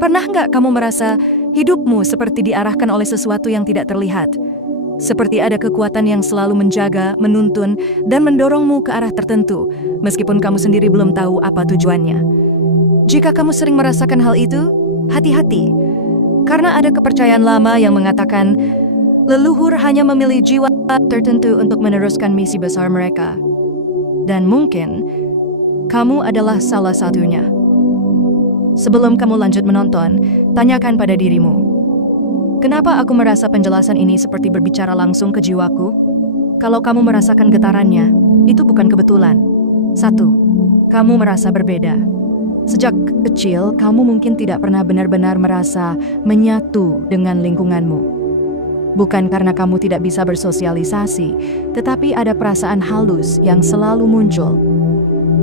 Pernah nggak kamu merasa hidupmu seperti diarahkan oleh sesuatu yang tidak terlihat? Seperti ada kekuatan yang selalu menjaga, menuntun, dan mendorongmu ke arah tertentu, meskipun kamu sendiri belum tahu apa tujuannya. Jika kamu sering merasakan hal itu, hati-hati. Karena ada kepercayaan lama yang mengatakan, leluhur hanya memilih jiwa tertentu untuk meneruskan misi besar mereka. Dan mungkin, kamu adalah salah satunya. Sebelum kamu lanjut menonton, tanyakan pada dirimu, kenapa aku merasa penjelasan ini seperti berbicara langsung ke jiwaku? Kalau kamu merasakan getarannya, itu bukan kebetulan. 1. Kamu merasa berbeda. Sejak kecil, kamu mungkin tidak pernah benar-benar merasa menyatu dengan lingkunganmu. Bukan karena kamu tidak bisa bersosialisasi, tetapi ada perasaan halus yang selalu muncul.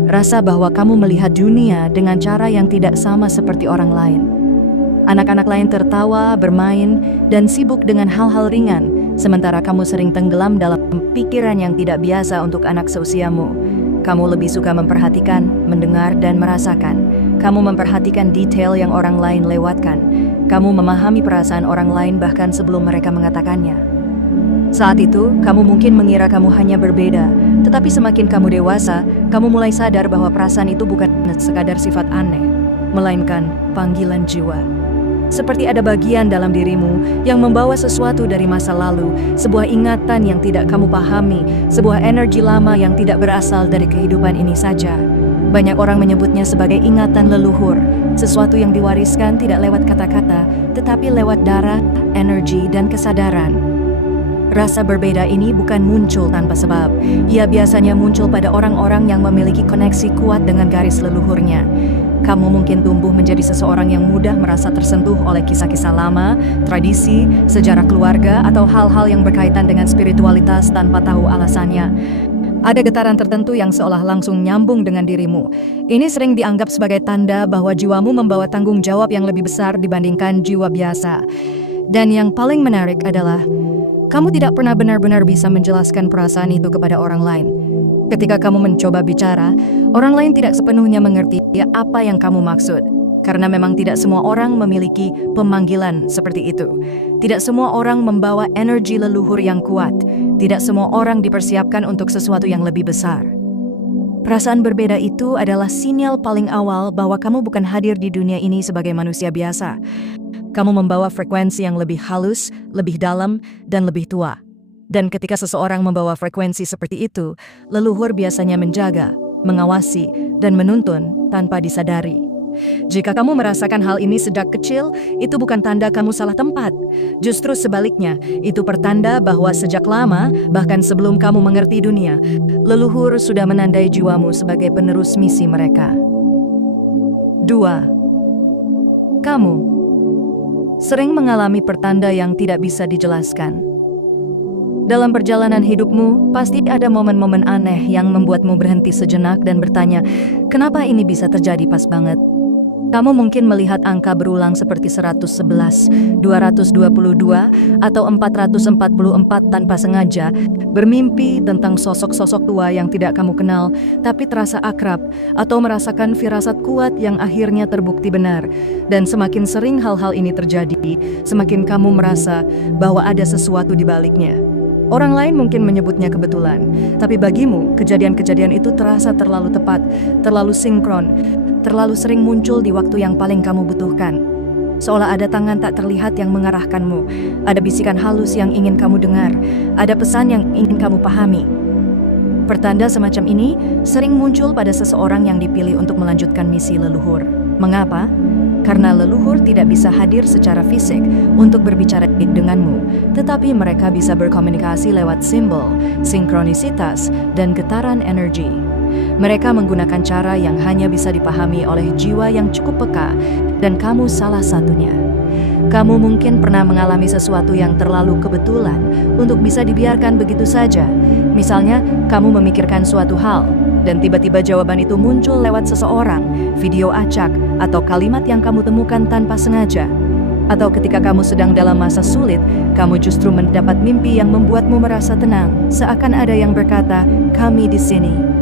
Rasa bahwa kamu melihat dunia dengan cara yang tidak sama seperti orang lain. Anak-anak lain tertawa, bermain, dan sibuk dengan hal-hal ringan, sementara kamu sering tenggelam dalam pikiran yang tidak biasa untuk anak seusiamu. Kamu lebih suka memperhatikan, mendengar, dan merasakan. Kamu memperhatikan detail yang orang lain lewatkan. Kamu memahami perasaan orang lain bahkan sebelum mereka mengatakannya. Saat itu, kamu mungkin mengira kamu hanya berbeda, tetapi semakin kamu dewasa, kamu mulai sadar bahwa perasaan itu bukan sekadar sifat aneh, melainkan panggilan jiwa. Seperti ada bagian dalam dirimu yang membawa sesuatu dari masa lalu, sebuah ingatan yang tidak kamu pahami, sebuah energi lama yang tidak berasal dari kehidupan ini saja. Banyak orang menyebutnya sebagai ingatan leluhur, sesuatu yang diwariskan tidak lewat kata-kata, tetapi lewat darah, energi, dan kesadaran. Rasa berbeda ini bukan muncul tanpa sebab. Ia biasanya muncul pada orang-orang yang memiliki koneksi kuat dengan garis leluhurnya. Kamu mungkin tumbuh menjadi seseorang yang mudah merasa tersentuh oleh kisah-kisah lama, tradisi, sejarah keluarga, atau hal-hal yang berkaitan dengan spiritualitas tanpa tahu alasannya. Ada getaran tertentu yang seolah langsung nyambung dengan dirimu. Ini sering dianggap sebagai tanda bahwa jiwamu membawa tanggung jawab yang lebih besar dibandingkan jiwa biasa. Dan yang paling menarik adalah, kamu tidak pernah benar-benar bisa menjelaskan perasaan itu kepada orang lain. Ketika kamu mencoba bicara, orang lain tidak sepenuhnya mengerti apa yang kamu maksud. Karena memang tidak semua orang memiliki pemanggilan seperti itu. Tidak semua orang membawa energi leluhur yang kuat. Tidak semua orang dipersiapkan untuk sesuatu yang lebih besar. Perasaan berbeda itu adalah sinyal paling awal bahwa kamu bukan hadir di dunia ini sebagai manusia biasa. Kamu membawa frekuensi yang lebih halus, lebih dalam, dan lebih tua. Dan ketika seseorang membawa frekuensi seperti itu, leluhur biasanya menjaga, mengawasi, dan menuntun tanpa disadari. Jika kamu merasakan hal ini sejak kecil, itu bukan tanda kamu salah tempat. Justru sebaliknya, itu pertanda bahwa sejak lama, bahkan sebelum kamu mengerti dunia, leluhur sudah menandai jiwamu sebagai penerus misi mereka. 2. Kamu sering mengalami pertanda yang tidak bisa dijelaskan. Dalam perjalanan hidupmu, pasti ada momen-momen aneh yang membuatmu berhenti sejenak dan bertanya, kenapa ini bisa terjadi pas banget? Kamu mungkin melihat angka berulang seperti 111, 222, atau 444 tanpa sengaja, bermimpi tentang sosok-sosok tua yang tidak kamu kenal, tapi terasa akrab, atau merasakan firasat kuat yang akhirnya terbukti benar. Dan semakin sering hal-hal ini terjadi, semakin kamu merasa bahwa ada sesuatu di baliknya. Orang lain mungkin menyebutnya kebetulan, tapi bagimu, kejadian-kejadian itu terasa terlalu tepat, terlalu sinkron, terlalu sering muncul di waktu yang paling kamu butuhkan. Seolah ada tangan tak terlihat yang mengarahkanmu, ada bisikan halus yang ingin kamu dengar, ada pesan yang ingin kamu pahami. Pertanda semacam ini sering muncul pada seseorang yang dipilih untuk melanjutkan misi leluhur. Mengapa? Karena leluhur tidak bisa hadir secara fisik untuk berbicara denganmu, tetapi mereka bisa berkomunikasi lewat simbol, sinkronisitas, dan getaran energi. Mereka menggunakan cara yang hanya bisa dipahami oleh jiwa yang cukup peka, dan kamu salah satunya. Kamu mungkin pernah mengalami sesuatu yang terlalu kebetulan untuk bisa dibiarkan begitu saja. Misalnya, kamu memikirkan suatu hal, dan tiba-tiba jawaban itu muncul lewat seseorang, video acak, atau kalimat yang kamu temukan tanpa sengaja. Atau ketika kamu sedang dalam masa sulit, kamu justru mendapat mimpi yang membuatmu merasa tenang, seakan ada yang berkata, "Kami di sini."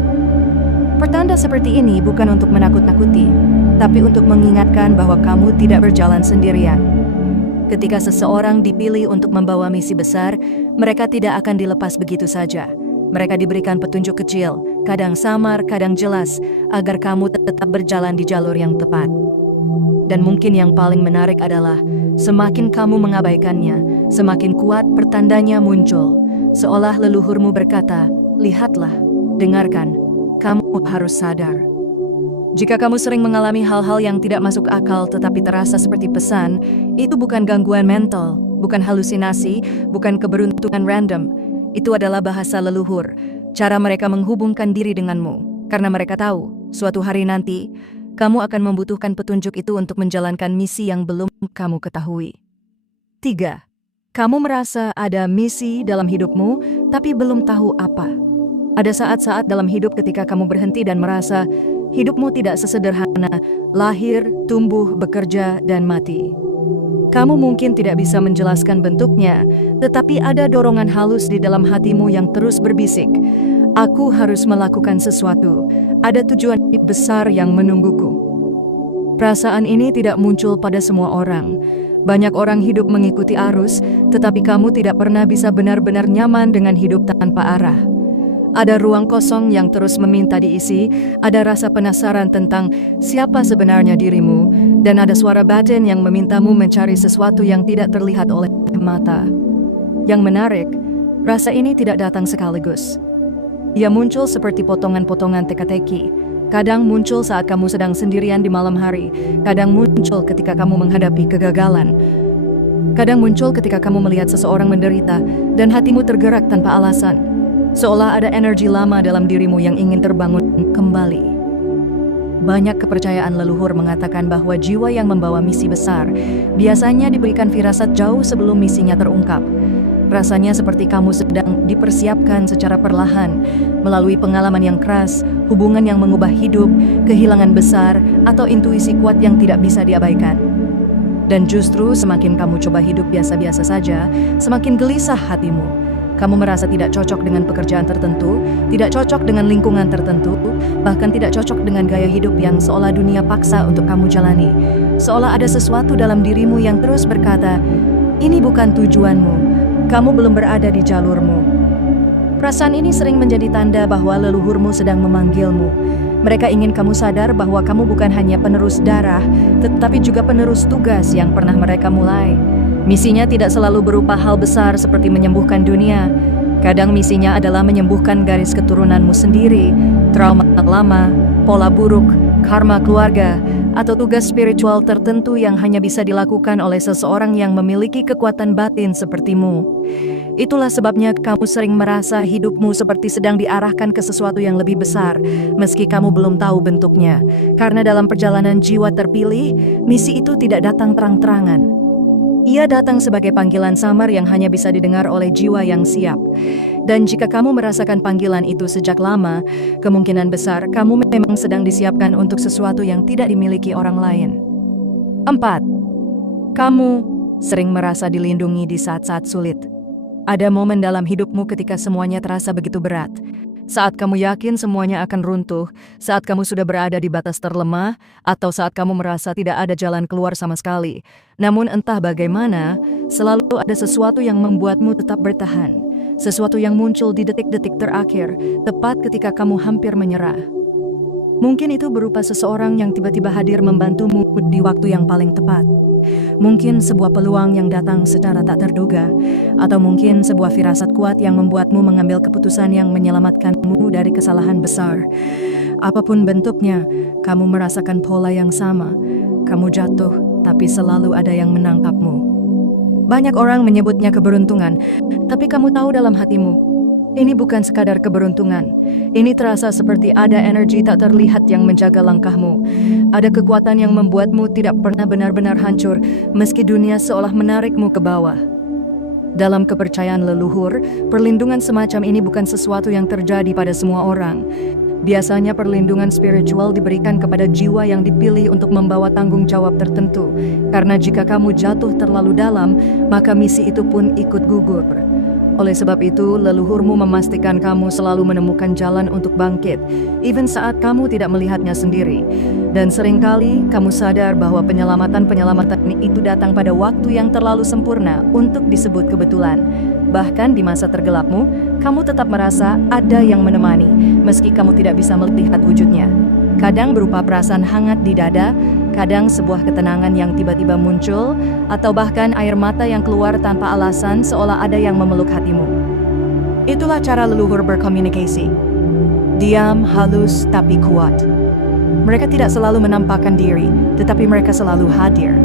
Pertanda seperti ini bukan untuk menakut-nakuti. tapi untuk mengingatkan bahwa kamu tidak berjalan sendirian. Ketika seseorang dipilih untuk membawa misi besar, mereka tidak akan dilepas begitu saja. Mereka diberikan petunjuk kecil, kadang samar, kadang jelas, agar kamu tetap berjalan di jalur yang tepat. Dan mungkin yang paling menarik adalah, semakin kamu mengabaikannya, semakin kuat pertandanya muncul. Seolah leluhurmu berkata, lihatlah, dengarkan, kamu harus sadar. Jika kamu sering mengalami hal-hal yang tidak masuk akal tetapi terasa seperti pesan, itu bukan gangguan mental, bukan halusinasi, bukan keberuntungan random. Itu adalah bahasa leluhur, cara mereka menghubungkan diri denganmu. Karena mereka tahu, suatu hari nanti, kamu akan membutuhkan petunjuk itu untuk menjalankan misi yang belum kamu ketahui. 3. Kamu merasa ada misi dalam hidupmu, tapi belum tahu apa. Ada saat-saat dalam hidup ketika kamu berhenti dan merasa hidupmu tidak sesederhana lahir, tumbuh, bekerja, dan mati. Kamu mungkin tidak bisa menjelaskan bentuknya, tetapi ada dorongan halus di dalam hatimu yang terus berbisik. Aku harus melakukan sesuatu, ada tujuan besar yang menungguku. Perasaan ini tidak muncul pada semua orang. Banyak orang hidup mengikuti arus, tetapi kamu tidak pernah bisa benar-benar nyaman dengan hidup tanpa arah. Ada ruang kosong yang terus meminta diisi, ada rasa penasaran tentang siapa sebenarnya dirimu, dan ada suara batin yang memintamu mencari sesuatu yang tidak terlihat oleh mata. Yang menarik, rasa ini tidak datang sekaligus. Ia muncul seperti potongan-potongan teka-teki. Kadang muncul saat kamu sedang sendirian di malam hari, kadang muncul ketika kamu menghadapi kegagalan. Kadang muncul ketika kamu melihat seseorang menderita, dan hatimu tergerak tanpa alasan. Seolah ada energi lama dalam dirimu yang ingin terbangun kembali. Banyak kepercayaan leluhur mengatakan bahwa jiwa yang membawa misi besar biasanya diberikan firasat jauh sebelum misinya terungkap. Rasanya seperti kamu sedang dipersiapkan secara perlahan, melalui pengalaman yang keras, hubungan yang mengubah hidup, kehilangan besar, atau intuisi kuat yang tidak bisa diabaikan. Dan justru semakin kamu coba hidup biasa-biasa saja, semakin gelisah hatimu. Kamu merasa tidak cocok dengan pekerjaan tertentu, tidak cocok dengan lingkungan tertentu, bahkan tidak cocok dengan gaya hidup yang seolah dunia paksa untuk kamu jalani. Seolah ada sesuatu dalam dirimu yang terus berkata, ini bukan tujuanmu. Kamu belum berada di jalurmu. Perasaan ini sering menjadi tanda bahwa leluhurmu sedang memanggilmu. Mereka ingin kamu sadar bahwa kamu bukan hanya penerus darah, tetapi juga penerus tugas yang pernah mereka mulai. Misinya tidak selalu berupa hal besar seperti menyembuhkan dunia. Kadang misinya adalah menyembuhkan garis keturunanmu sendiri, trauma lama, pola buruk, karma keluarga, atau tugas spiritual tertentu yang hanya bisa dilakukan oleh seseorang yang memiliki kekuatan batin sepertimu. Itulah sebabnya kamu sering merasa hidupmu seperti sedang diarahkan ke sesuatu yang lebih besar, meski kamu belum tahu bentuknya. Karena dalam perjalanan jiwa terpilih, misi itu tidak datang terang-terangan. Ia datang sebagai panggilan samar yang hanya bisa didengar oleh jiwa yang siap. Dan jika kamu merasakan panggilan itu sejak lama, kemungkinan besar kamu memang sedang disiapkan untuk sesuatu yang tidak dimiliki orang lain. 4. Kamu sering merasa dilindungi di saat-saat sulit. Ada momen dalam hidupmu ketika semuanya terasa begitu berat. Saat kamu yakin semuanya akan runtuh, saat kamu sudah berada di batas terlemah, atau saat kamu merasa tidak ada jalan keluar sama sekali. Namun entah bagaimana, selalu ada sesuatu yang membuatmu tetap bertahan. Sesuatu yang muncul di detik-detik terakhir, tepat ketika kamu hampir menyerah. Mungkin itu berupa seseorang yang tiba-tiba hadir membantumu di waktu yang paling tepat. Mungkin sebuah peluang yang datang secara tak terduga, atau mungkin sebuah firasat kuat yang membuatmu mengambil keputusan yang menyelamatkanmu dari kesalahan besar. Apapun bentuknya, kamu merasakan pola yang sama. Kamu jatuh, tapi selalu ada yang menangkapmu. Banyak orang menyebutnya keberuntungan, tapi kamu tahu dalam hatimu, ini bukan sekadar keberuntungan. Ini terasa seperti ada energi tak terlihat yang menjaga langkahmu. Ada kekuatan yang membuatmu tidak pernah benar-benar hancur, meski dunia seolah menarikmu ke bawah. Dalam kepercayaan leluhur, perlindungan semacam ini bukan sesuatu yang terjadi pada semua orang. Biasanya perlindungan spiritual diberikan kepada jiwa yang dipilih untuk membawa tanggung jawab tertentu. Karena jika kamu jatuh terlalu dalam, maka misi itu pun ikut gugur. Oleh sebab itu, leluhurmu memastikan kamu selalu menemukan jalan untuk bangkit, even saat kamu tidak melihatnya sendiri. Dan seringkali kamu sadar bahwa penyelamatan itu datang pada waktu yang terlalu sempurna untuk disebut kebetulan. Bahkan di masa tergelapmu, kamu tetap merasa ada yang menemani, meski kamu tidak bisa melihat wujudnya. Kadang berupa perasaan hangat di dada, kadang sebuah ketenangan yang tiba-tiba muncul, atau bahkan air mata yang keluar tanpa alasan seolah ada yang memeluk hatimu. Itulah cara leluhur berkomunikasi. Diam, halus, tapi kuat. Mereka tidak selalu menampakkan diri, tetapi mereka selalu hadir.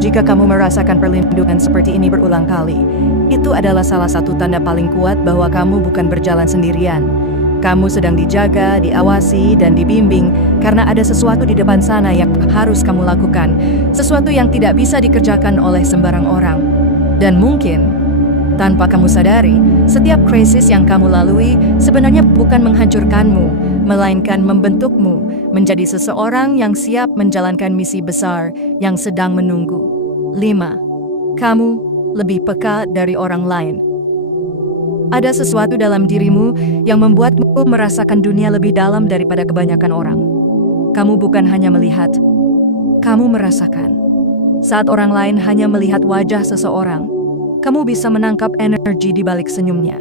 Jika kamu merasakan perlindungan seperti ini berulang kali, itu adalah salah satu tanda paling kuat bahwa kamu bukan berjalan sendirian. Kamu sedang dijaga, diawasi, dan dibimbing karena ada sesuatu di depan sana yang harus kamu lakukan. Sesuatu yang tidak bisa dikerjakan oleh sembarang orang. Dan mungkin, tanpa kamu sadari, setiap krisis yang kamu lalui sebenarnya bukan menghancurkanmu, melainkan membentukmu menjadi seseorang yang siap menjalankan misi besar yang sedang menunggu. 5. Kamu lebih peka dari orang lain. Ada sesuatu dalam dirimu yang membuatmu merasakan dunia lebih dalam daripada kebanyakan orang. Kamu bukan hanya melihat, kamu merasakan. Saat orang lain hanya melihat wajah seseorang, kamu bisa menangkap energi di balik senyumnya.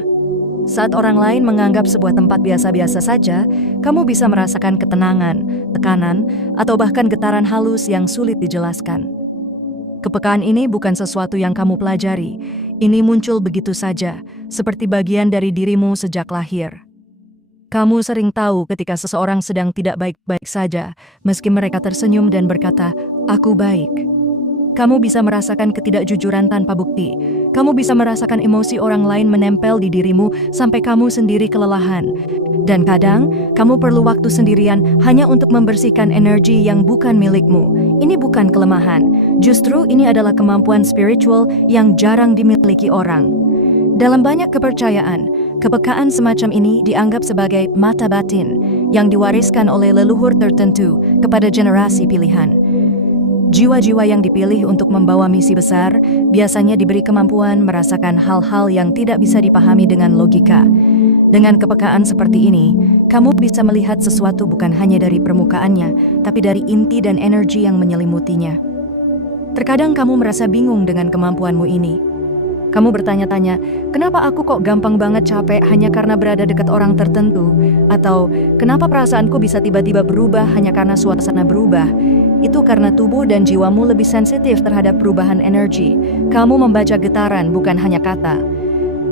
Saat orang lain menganggap sebuah tempat biasa-biasa saja, kamu bisa merasakan ketenangan, tekanan, atau bahkan getaran halus yang sulit dijelaskan. Kepekaan ini bukan sesuatu yang kamu pelajari. Ini muncul begitu saja, seperti bagian dari dirimu sejak lahir. Kamu sering tahu ketika seseorang sedang tidak baik-baik saja, meski mereka tersenyum dan berkata, "Aku baik." Kamu bisa merasakan ketidakjujuran tanpa bukti. Kamu bisa merasakan emosi orang lain menempel di dirimu sampai kamu sendiri kelelahan. Dan kadang, kamu perlu waktu sendirian hanya untuk membersihkan energi yang bukan milikmu. Ini bukan kelemahan. Justru ini adalah kemampuan spiritual yang jarang dimiliki orang. Dalam banyak kepercayaan, kepekaan semacam ini dianggap sebagai mata batin yang diwariskan oleh leluhur tertentu kepada generasi pilihan. Jiwa-jiwa yang dipilih untuk membawa misi besar biasanya diberi kemampuan merasakan hal-hal yang tidak bisa dipahami dengan logika. Dengan kepekaan seperti ini, kamu bisa melihat sesuatu bukan hanya dari permukaannya, tapi dari inti dan energi yang menyelimutinya. Terkadang kamu merasa bingung dengan kemampuanmu ini. Kamu bertanya-tanya, kenapa aku kok gampang banget capek hanya karena berada dekat orang tertentu? Atau, kenapa perasaanku bisa tiba-tiba berubah hanya karena suasana berubah? Itu karena tubuh dan jiwamu lebih sensitif terhadap perubahan energi. Kamu membaca getaran, bukan hanya kata.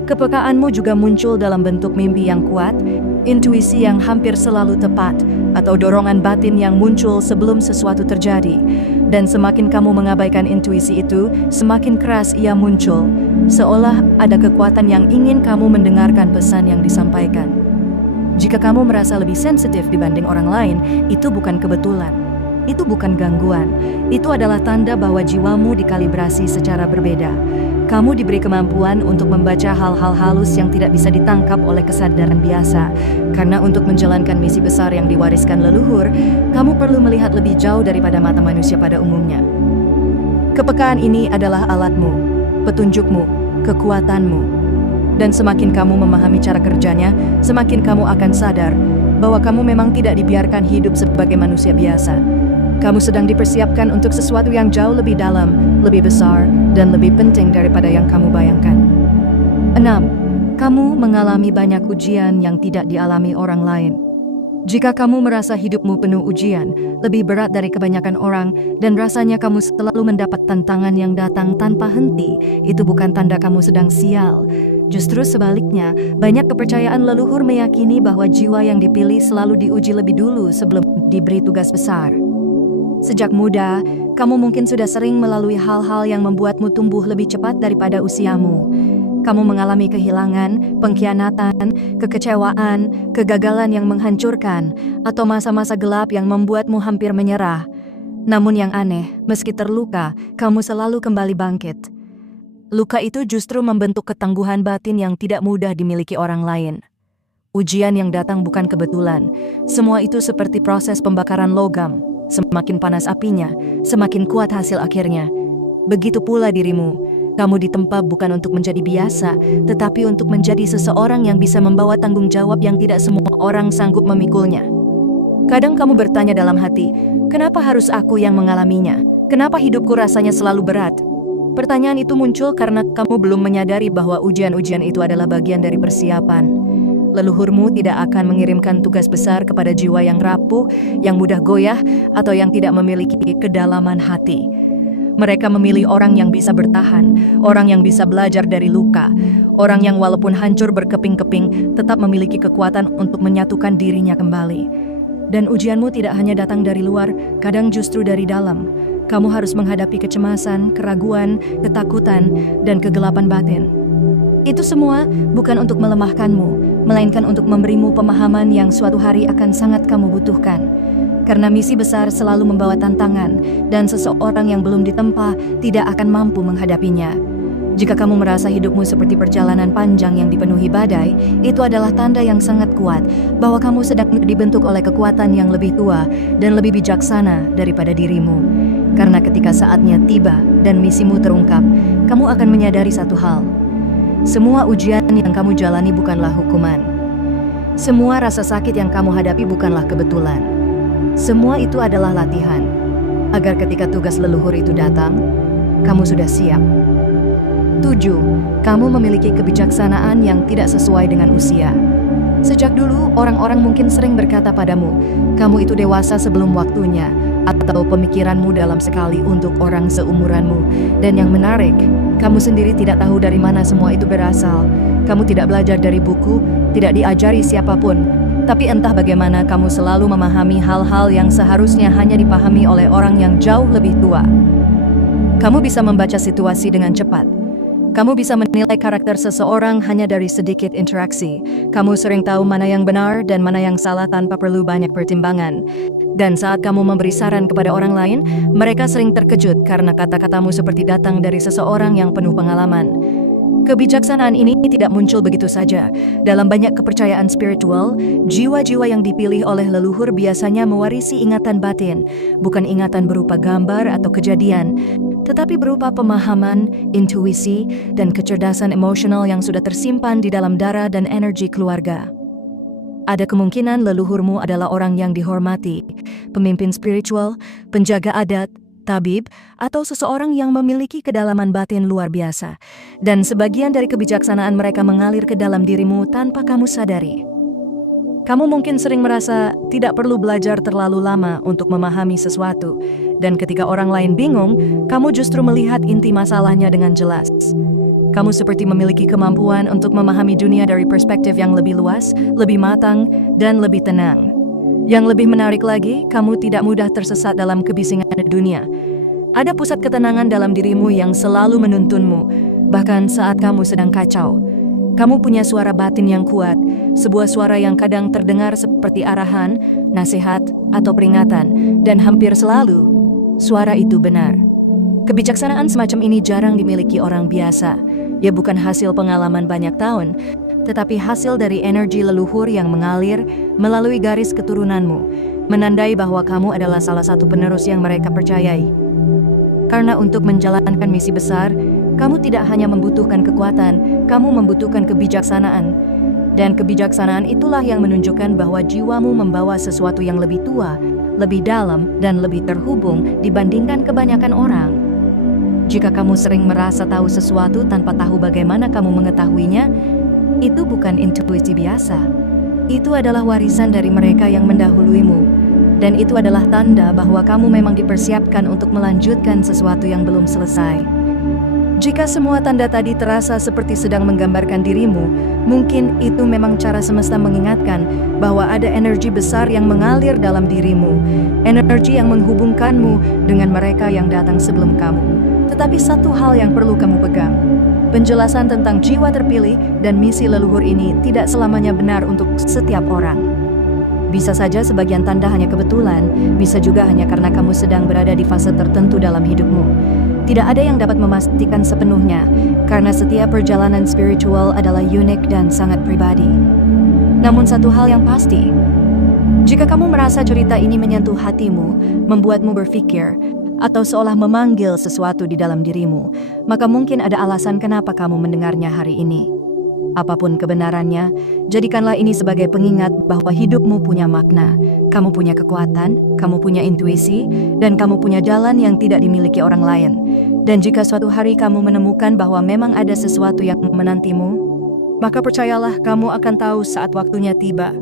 Kepekaanmu juga muncul dalam bentuk mimpi yang kuat, intuisi yang hampir selalu tepat, atau dorongan batin yang muncul sebelum sesuatu terjadi. Dan semakin kamu mengabaikan intuisi itu, semakin keras ia muncul, seolah ada kekuatan yang ingin kamu mendengarkan pesan yang disampaikan. Jika kamu merasa lebih sensitif dibanding orang lain, itu bukan kebetulan. Itu bukan gangguan. Itu adalah tanda bahwa jiwamu dikalibrasi secara berbeda. Kamu diberi kemampuan untuk membaca hal-hal halus yang tidak bisa ditangkap oleh kesadaran biasa. Karena untuk menjalankan misi besar yang diwariskan leluhur, kamu perlu melihat lebih jauh daripada mata manusia pada umumnya. Kepekaan ini adalah alatmu, petunjukmu, kekuatanmu. Dan semakin kamu memahami cara kerjanya, semakin kamu akan sadar bahwa kamu memang tidak dibiarkan hidup sebagai manusia biasa. Kamu sedang dipersiapkan untuk sesuatu yang jauh lebih dalam, lebih besar, dan lebih penting daripada yang kamu bayangkan. 6. Kamu mengalami banyak ujian yang tidak dialami orang lain. Jika kamu merasa hidupmu penuh ujian, lebih berat dari kebanyakan orang, dan rasanya kamu selalu mendapat tantangan yang datang tanpa henti, itu bukan tanda kamu sedang sial. Justru sebaliknya, banyak kepercayaan leluhur meyakini bahwa jiwa yang dipilih selalu diuji lebih dulu sebelum diberi tugas besar. Sejak muda, kamu mungkin sudah sering melalui hal-hal yang membuatmu tumbuh lebih cepat daripada usiamu. Kamu mengalami kehilangan, pengkhianatan, kekecewaan, kegagalan yang menghancurkan, atau masa-masa gelap yang membuatmu hampir menyerah. Namun yang aneh, meski terluka, kamu selalu kembali bangkit. Luka itu justru membentuk ketangguhan batin yang tidak mudah dimiliki orang lain. Ujian yang datang bukan kebetulan. Semua itu seperti proses pembakaran logam. Semakin panas apinya, semakin kuat hasil akhirnya. Begitu pula dirimu. Kamu ditempa bukan untuk menjadi biasa, tetapi untuk menjadi seseorang yang bisa membawa tanggung jawab yang tidak semua orang sanggup memikulnya. Kadang kamu bertanya dalam hati, kenapa harus aku yang mengalaminya? Kenapa hidupku rasanya selalu berat? Pertanyaan itu muncul karena kamu belum menyadari bahwa ujian-ujian itu adalah bagian dari persiapan. Leluhurmu tidak akan mengirimkan tugas besar kepada jiwa yang rapuh, yang mudah goyah, atau yang tidak memiliki kedalaman hati. Mereka memilih orang yang bisa bertahan, orang yang bisa belajar dari luka, orang yang walaupun hancur berkeping-keping tetap memiliki kekuatan untuk menyatukan dirinya kembali. Dan ujianmu tidak hanya datang dari luar, kadang justru dari dalam. Kamu harus menghadapi kecemasan, keraguan, ketakutan, dan kegelapan batin. Itu semua bukan untuk melemahkanmu, melainkan untuk memberimu pemahaman yang suatu hari akan sangat kamu butuhkan. Karena misi besar selalu membawa tantangan, dan seseorang yang belum ditempa tidak akan mampu menghadapinya. Jika kamu merasa hidupmu seperti perjalanan panjang yang dipenuhi badai, itu adalah tanda yang sangat kuat bahwa kamu sedang dibentuk oleh kekuatan yang lebih tua dan lebih bijaksana daripada dirimu. Karena ketika saatnya tiba dan misimu terungkap, kamu akan menyadari satu hal. Semua ujian yang kamu jalani bukanlah hukuman. Semua rasa sakit yang kamu hadapi bukanlah kebetulan. Semua itu adalah latihan, agar ketika tugas leluhur itu datang, kamu sudah siap. 7. Kamu memiliki kebijaksanaan yang tidak sesuai dengan usia. Sejak dulu, orang-orang mungkin sering berkata padamu, kamu itu dewasa sebelum waktunya, atau pemikiranmu dalam sekali untuk orang seumuranmu. Dan yang menarik, kamu sendiri tidak tahu dari mana semua itu berasal. Kamu tidak belajar dari buku, tidak diajari siapapun. Tapi entah bagaimana kamu selalu memahami hal-hal yang seharusnya hanya dipahami oleh orang yang jauh lebih tua. Kamu bisa membaca situasi dengan cepat. Kamu bisa menilai karakter seseorang hanya dari sedikit interaksi. Kamu sering tahu mana yang benar dan mana yang salah tanpa perlu banyak pertimbangan. Dan saat kamu memberi saran kepada orang lain, mereka sering terkejut karena kata-katamu seperti datang dari seseorang yang penuh pengalaman. Kebijaksanaan ini tidak muncul begitu saja. Dalam banyak kepercayaan spiritual, jiwa-jiwa yang dipilih oleh leluhur biasanya mewarisi ingatan batin, bukan ingatan berupa gambar atau kejadian, tetapi berupa pemahaman, intuisi, dan kecerdasan emosional yang sudah tersimpan di dalam darah dan energi keluarga. Ada kemungkinan leluhurmu adalah orang yang dihormati, pemimpin spiritual, penjaga adat, tabib, atau seseorang yang memiliki kedalaman batin luar biasa. Dan sebagian dari kebijaksanaan mereka mengalir ke dalam dirimu tanpa kamu sadari. Kamu mungkin sering merasa tidak perlu belajar terlalu lama untuk memahami sesuatu. Dan ketika orang lain bingung, kamu justru melihat inti masalahnya dengan jelas. Kamu seperti memiliki kemampuan untuk memahami dunia dari perspektif yang lebih luas, lebih matang, dan lebih tenang. Yang lebih menarik lagi, kamu tidak mudah tersesat dalam kebisingan dunia. Ada pusat ketenangan dalam dirimu yang selalu menuntunmu, bahkan saat kamu sedang kacau. Kamu punya suara batin yang kuat, sebuah suara yang kadang terdengar seperti arahan, nasihat, atau peringatan, dan hampir selalu, suara itu benar. Kebijaksanaan semacam ini jarang dimiliki orang biasa. Ia bukan hasil pengalaman banyak tahun, tetapi hasil dari energi leluhur yang mengalir melalui garis keturunanmu, menandai bahwa kamu adalah salah satu penerus yang mereka percayai. Karena untuk menjalankan misi besar, kamu tidak hanya membutuhkan kekuatan, kamu membutuhkan kebijaksanaan. Dan kebijaksanaan itulah yang menunjukkan bahwa jiwamu membawa sesuatu yang lebih tua, lebih dalam, dan lebih terhubung dibandingkan kebanyakan orang. Jika kamu sering merasa tahu sesuatu tanpa tahu bagaimana kamu mengetahuinya, itu bukan intuisi biasa. Itu adalah warisan dari mereka yang mendahuluimu. Dan itu adalah tanda bahwa kamu memang dipersiapkan untuk melanjutkan sesuatu yang belum selesai. Jika semua tanda tadi terasa seperti sedang menggambarkan dirimu, mungkin itu memang cara semesta mengingatkan bahwa ada energi besar yang mengalir dalam dirimu, energi yang menghubungkanmu dengan mereka yang datang sebelum kamu. Tetapi satu hal yang perlu kamu pegang, penjelasan tentang jiwa terpilih dan misi leluhur ini tidak selamanya benar untuk setiap orang. Bisa saja sebagian tanda hanya kebetulan, bisa juga hanya karena kamu sedang berada di fase tertentu dalam hidupmu. Tidak ada yang dapat memastikan sepenuhnya, karena setiap perjalanan spiritual adalah unik dan sangat pribadi. Namun satu hal yang pasti, jika kamu merasa cerita ini menyentuh hatimu, membuatmu berpikir, atau seolah memanggil sesuatu di dalam dirimu, maka mungkin ada alasan kenapa kamu mendengarnya hari ini. Apapun kebenarannya, jadikanlah ini sebagai pengingat bahwa hidupmu punya makna. Kamu punya kekuatan, kamu punya intuisi, dan kamu punya jalan yang tidak dimiliki orang lain. Dan jika suatu hari kamu menemukan bahwa memang ada sesuatu yang menantimu, maka percayalah kamu akan tahu saat waktunya tiba.